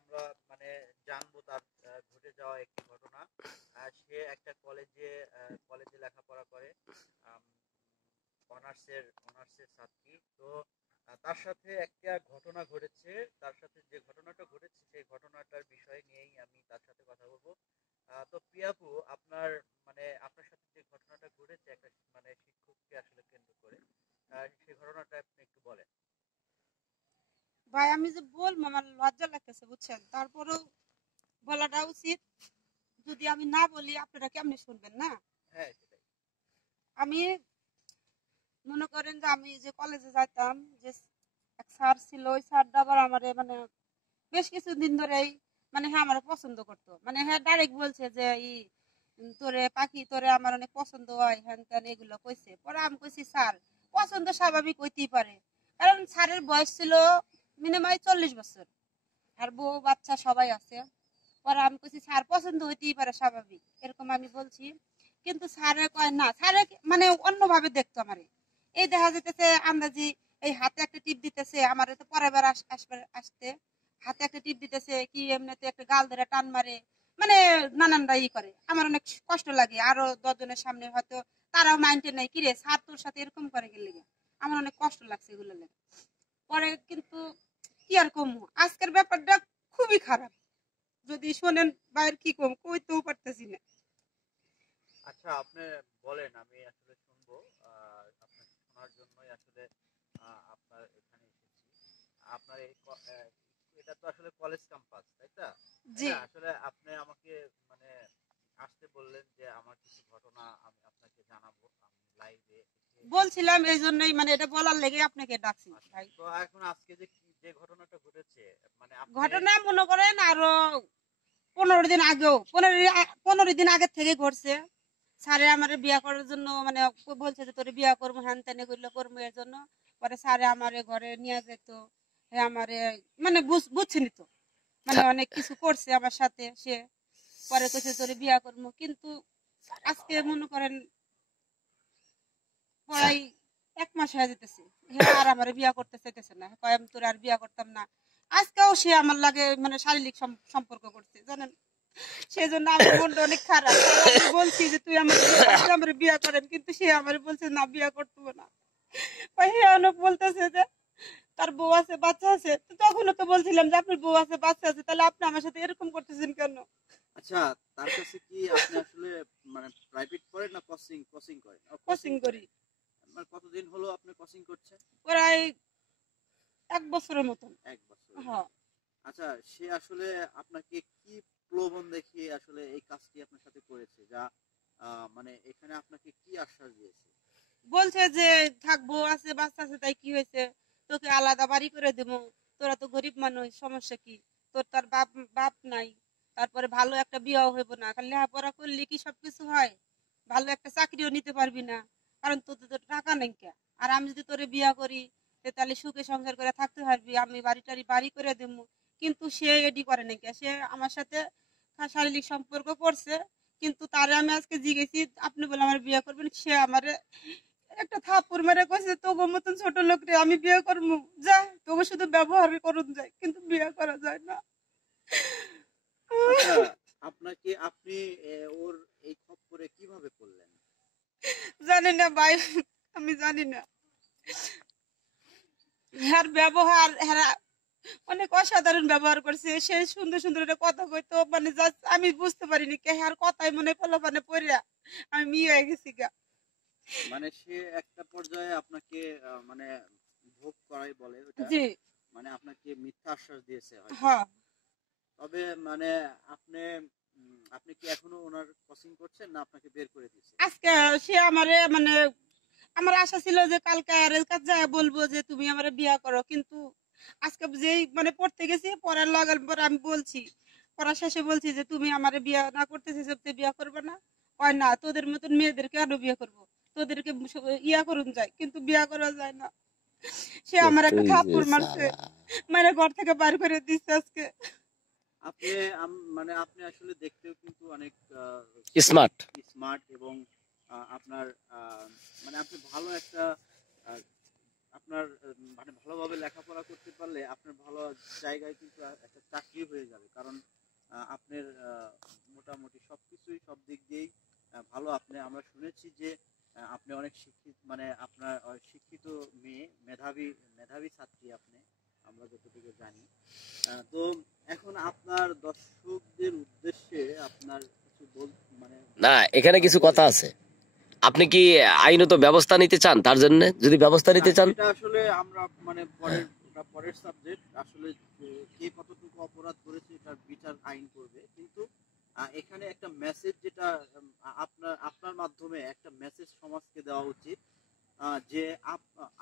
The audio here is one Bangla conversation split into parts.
আমরা মানে জানবো তার ঘটে যাওয়া একটি ঘটনা। সে একটা কলেজে লেখাপড়া করে, অনার্সের ছাত্রী। তো তার সাথে একটা ঘটনা ঘটেছে। তার সাথে যে ঘটনাটা ঘটেছে সেই ঘটনাটার বিষয় নিয়েই আমি তার সাথে কথা বলবো। তো প্রিয়াপু, আপনার আপনার সাথে যে ঘটনাটা ঘটেছে একটা মানে শিক্ষককে আসলে কেন্দ্র করে, সেই ঘটনাটা আপনি একটু বলেন। ভাই আমি যে বলবো আমার লজ্জা লাগতেছে বুঝছেন, তারপরেও বলাটা উচিত। যদি আমি না বলি আপনারা কেমনে শুনবেন না? হ্যাঁ, সেটাই। আমি মনে করেন যে আমি যে কলেজে যাইতাম, যে এক স্যার ছিল, ওই স্যারটা আবার আমার মানে বেশ কিছুদিন ধরেই মানে হ্যাঁ আমার পছন্দ করতো, মানে হ্যাঁ ডাইরেক্ট বলছে যে তোরে পাখি তোরে আমার অনেক পছন্দ হয়, হ্যান ত্যান এগুলো কইছে। পরে আমি কইছি স্যার পছন্দ স্বাভাবিক হইতেই পারে, কারণ স্যারের বয়স ছিল মিনিমাম 40 বছর, আর বউ বাচ্চা সবাই আছে। পরে আমি কইছি স্যার পছন্দ হইতেই পারে স্বাভাবিক, এরকম আমি বলছি। কিন্তু স্যারে কয় না, স্যারে মানে অন্যভাবে দেখতো আমারে। এই দেখা যেতেছে আন্দাজি এই হাতে একটা টিপ দিতেছে আমার, তো পরের বার আসতে হাতে একটা টিপ দিতেছে কি এমনিতে একটা গাল ধরে টান মারে, মানে নানানটা করে। আমার অনেক কষ্ট লাগে, আরো 10 জনের সামনে হয়তো তারাও মাইন্ডে নাই, কিরে স্যার তোর সাথে এরকম করে গেলে, আমার অনেক কষ্ট লাগছে এগুলো লেগে। পরে কিন্তু কি আর কমু, আজকের ব্যাপারটা খুবই খারাপ। যদি শোনেন বাইরে কি কম কইতেও পারতেছি না। আচ্ছা, আপনি বলেন, আমি আসলে শুনবো। আপনার শোনার জন্যই আসলে আপনার এখানে এসেছি। আপনার এটা তো আসলে কলেজ ক্যাম্পাস, তাই তো? তাই জি না? আসলে আপনি আমাকে মানে আসতে বললেন যে আমার কিছু ঘটনা আমি আপনাকে জানাবো, আমি লাইভে এসে। বলছিলাম এই জন্যই, মানে এটা বলার লেগে আপনাকে ডাকছি আচ্ছা, ভাই। তো এখন আজকে যে ঘটনাটা ঘটেছে, মানে আপনি। ঘটনা মনে করেন আরো 15 দিন আগেও, 15 দিন আগের থেকে ঘটছে। স্যারে আমার বিয়া করার জন্য মানে বলছে যে তোর বিয়া করবো, হ্যান ত্যান এগুলো করবো এর জন্য। পরে স্যারে আমার ঘরে নিয়ে যেত, হ্যাঁ আমার মানে বুঝছেনি তো, মানে অনেক কিছু করছে আমার সাথে সে। পরে কইছে তোর বিয়া করবো, কিন্তু আজকে মনে করেন প্রায় 1 মাস হয়ে যেতেছে, হ্যাঁ আর আমার বিয়া করতে চাইতেছে না, কয় আমি তোর আর বিয়া করতাম না। আজকেও সে আমার লাগে মানে শারীরিক সম্পর্ক করছে জানেন। সেজন্য আমার মনটা অনেক খারাপ। আমি বলছি যে তুই আমার বিয়া করেন, কিন্তু সে আমার বলছে না বিয়া করতে না। হে অনেক বলতেছে যে তার বউ আছে বাচ্চা আছে, তো তখনও তো বলছিলাম যে আপনার বউ আছে বাচ্চা আছে, তাহলে আপনি আমার সাথে এরকম করতেছেন কেন? আচ্ছা, তার কাছে কি আপনি আসলে মানে প্রাইভেট করেন না কোচিং কোচিং করেন? কোচিং কোচিং করি। করেন। মানে কতদিন হলো আপনি কোচিং করছেন? প্রায় 1 বছরের মতন। 1 বছরের হ্যাঁ, মতো। আচ্ছা, সে আসলে আপনাকে কি প্রলোভন দেখিয়ে আসলে এই কাজটি আপনার সাথে করেছে, যা মানে এখানে আপনাকে কি আশ্বাস দিয়েছে? বলছে যে থাকবো আছে বাচ্চা আছে, তাই কি হয়েছে, তোকে আলাদা বাড়ি করে দেবো, তোরা তো গরিব মানুষ, সমস্যা কি, তোর তার বাপ বাপ নাই, তারপরে ভালো একটা বিয়েও হইব না, খালি লেখাপড়া করলে কি সবকিছু হয়, ভালো একটা চাকরিও নিতে পারবি না, কারণ তোদের তো টাকা নেই কে। আর আমি যদি তোরে বিয়া করি তাহলে সুখে সংসার করে থাকতে পারবি, আমি বাড়ি করে দেবো। কিন্তু সে এডি করে নাই কে, সে আমার সাথে শারীরিক সম্পর্ক করছে। কিন্তু তারে আমি আজকে জিজ্ঞেসি আপনি বলে আমার বিয়ে করবেন, সে আমার একটা থাপ্পড় মেরে কইছে তোগো মতন ছোট লোক রে আমি বিয়ে করবো, যা তোকে শুধু ব্যবহার করুন যায় কিন্তু বিয়ে করা যায় না। আচ্ছা, আপনি ওর এই খপ্পরে কিভাবে পড়লেন? জানি না ভাই, আমি জানি না। হ্যার ব্যবহার হ্যাঁ অনেক অসাধারণ ব্যবহার করছে, সে সুন্দর সুন্দর একটা কথা কইতো, মানে জাস্ট আমি বুঝতে পারিনি কে হ্যার কথাই মনে পড়লো, মানে পড়িয়া আমি মিয়ে হয়ে গেছি গা। মানে সে একটা পর্যায়ে আপনাকে মানে ভোগ করাই বলে ওটা, জি মানে আপনাকে মিথ্যা আশ্বাস দিয়েছে হয়তো। হ্যাঁ। তবে মানে আপনি আপনি কি এখনো ওনার কোচিং করছেন, না আপনাকে বের করে দিয়েছে? আজকে সে আমারে মানে আমার আশা ছিল যে কালকে রেল কাজ যায় বলবো যে তুমি আমার বিয়া করো, কিন্তু আজকে যেই মানে পড়তে গেছি পড়ার লাগার পর আমি বলছি, পড়ার শেষে বলছি যে তুমি আমার বিয়া না করতেছি সত্যি বিয়া করবে না, হয় না তোদের মতন মেয়েদেরকে কেন বিয়ে করবো, তোদেরকে ইয়া করুন যায় কিন্তু বিয়া করা যায় না। সে আমার একটা থাপ্পড় মারছে, মানে ঘর থেকে বার করে দিচ্ছে আজকে। আপনি মানে আপনি আসলে দেখতেও কিন্তু অনেক স্মার্ট। স্মার্ট এবং আপনার মানে আপনি ভালো একটা আহ, আপনার মানে ভালোভাবে লেখাপড়া করতে পারলে আপনার ভালো জায়গায় কিন্তু একটা চাকরি হয়ে যাবে, কারণ আপনার মোটামুটি সবকিছুই সব দিক দিয়েই ভালো। আপনি আমরা শুনেছি যে আপনি অনেক শিক্ষিত, মানে আপনার শিক্ষিত মেয়ে, মেধাবী মেধাবী ছাত্রী আপনি, আমরা যতটুকু জানি। তো এখন আপনার দর্শকদের উদ্দেশ্যে আপনার কিছু মানে না, এখানে কিছু কথা আছে। আপনি কি আইনত ব্যবস্থা নিতে চান? তার জন্য যদি ব্যবস্থা নিতে চান, এটা আসলে আমরা মানে পরের ওটা পরের সাবজেক্ট, আসলে কে কতটুকু অপরাধ করেছে এটার বিচার আইন করবে, কিন্তু এখানে একটা মেসেজ যেটা আপনার আপনার মাধ্যমে একটা মেসেজ সমাজকে দেওয়া উচিত, যে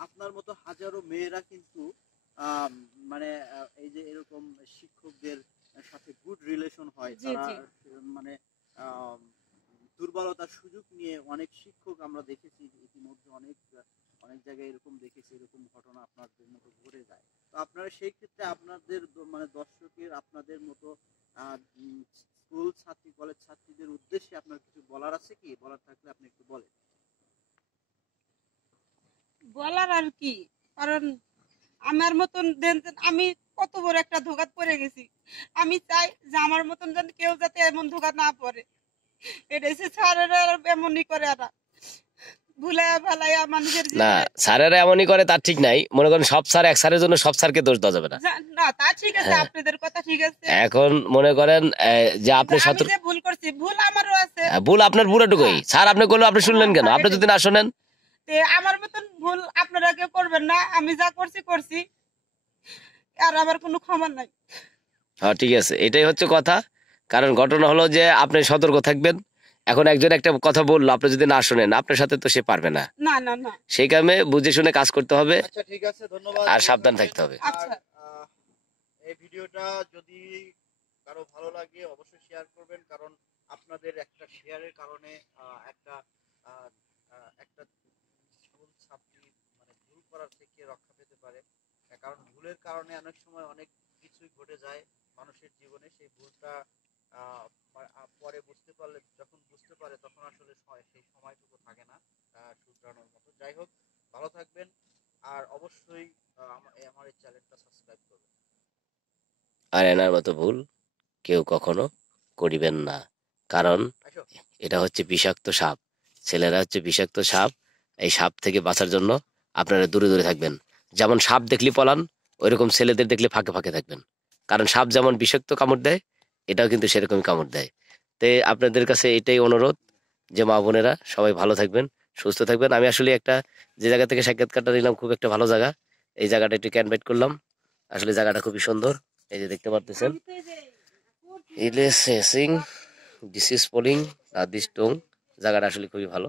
আপনার মতো হাজারো মেয়েরা কিন্তু আম, মানে এই যে এরকম শিক্ষকদের সাথে গুড রিলেশন হয়, জি তারা জি মানে আম, দুর্বলতার সুযোগ নিয়ে অনেক শিক্ষক আমরা দেখেছি ইতিমধ্যে, অনেক অনেক জায়গায় এরকম দেখেছি, এরকম ঘটনা আপনাদের মতো ঘটে যায়। তো আপনারা সেই ক্ষেত্রে আপনাদের মানে দর্শকের আপনাদের মতো স্কুল ছাত্রী কলেজ ছাত্রীদের উদ্দেশ্যে আপনার কিছু বলার আছে কি? বলার থাকলে আপনি একটু বলেন। বলার আর কি, কারণ আমার মতন আমি কত বড় একটা ধোকাত পড়ে গেছি। আমি চাই যে আমার মতন যেন কেউ যাতে এমন ধোকা না পড়ে। এটা সে স্যারেরা এমনই করে, এরা ভুলাইয়া ভালাইয়া মানুষের না, জীবনে। স্যারেরা এমনই করে তার ঠিক নাই। মনে করেন সব স্যার এক স্যারের জন্য সব স্যারকে দোষ দেওয়া যাবে না। না তা ঠিক আছে, হ্যাঁ। আপনাদের কথা ঠিক আছে। এখন মনে করেন যে আপনি আমি ছাত্র, যে ভুল করছি, ভুল আমারও আছে। ভুল আপনার পুরোটুকুই। স্যার আপনি করলেও আপনি শুনলেন কেন? আপনি যদি না শোনেন, তে আমার মতন ভুল আপনারা কেউ করবেন না। আমি যা করছি করছি, আর আমার কোনো ক্ষমা নাই। হ্যাঁ ঠিক আছে, এটাই হচ্ছে কথা। কারণ ঘটনা হলো যে আপনি সতর্ক থাকবেন। এখন একজন একটা কথা বললো, আপনি যদি না শোনেন, আপনার সাথে তো সে পারবে না। না না না। সেই কারণে বুঝে শুনে কাজ করতে হবে আচ্ছা ঠিক আছে, ধন্যবাদ। আর ভালো সাবধান থাকবেন। থাকতে হবে। আর আচ্ছা এই ভিডিওটা যদি কারো ভালো লাগে অবশ্যই শেয়ার করবেন, কারণ আপনাদের একটা শেয়ারের কারণে একটা আহ, একটা স্কুল ছাত্রী মানে ভুল করার থেকে রক্ষা পেতে পারে। কারণ ভুলের কারণে অনেক সময় অনেক কিছুই ঘটে যায় মানুষের জীবনে। সেই ভুলটা আহ, পরে বুঝতে পারলে, যখন বুঝতে পারে তখন আসলে সেই সময়টুকু থাকে না শুধরানোর মতো। যাই হোক, ভালো থাকবেন, আর অবশ্যই আমার এই চ্যানেলটা সাবস্ক্রাইব করবেন। আর এনার মতো ভুল কেউ কখনো করিবেন না। কারণ আসো। এটা হচ্ছে বিষাক্ত সাপ। ছেলেরা হচ্ছে বিষাক্ত সাপ। এই সাপ থেকে বাঁচার জন্য আপনারা দূরে দূরে থাকবেন। যেমন সাপ দেখলে পলান, ওইরকম ছেলেদের দেখলে ফাঁকে ফাঁকে থাকবেন। কারণ সাপ যেমন বিষাক্ত কামড় দেয়, এটাও কিন্তু সেরকমই কামড় দেয়। তো আপনাদের কাছে এটাই অনুরোধ যে মা বোনেরা সবাই ভালো থাকবেন, সুস্থ থাকবেন। আমি আসলে একটা যে জায়গা থেকে সাক্ষাৎকারটা নিলাম খুব একটা ভালো জায়গা। এই জায়গাটা একটু ক্যানভাইট করলাম। আসলে জায়গাটা খুবই সুন্দর। এই যে দেখতে পারতেছেন, আমি তো এই যে ইলিশ সিং, দিস ইজ পোলিং, দিস টং। জায়গাটা আসলে খুবই ভালো।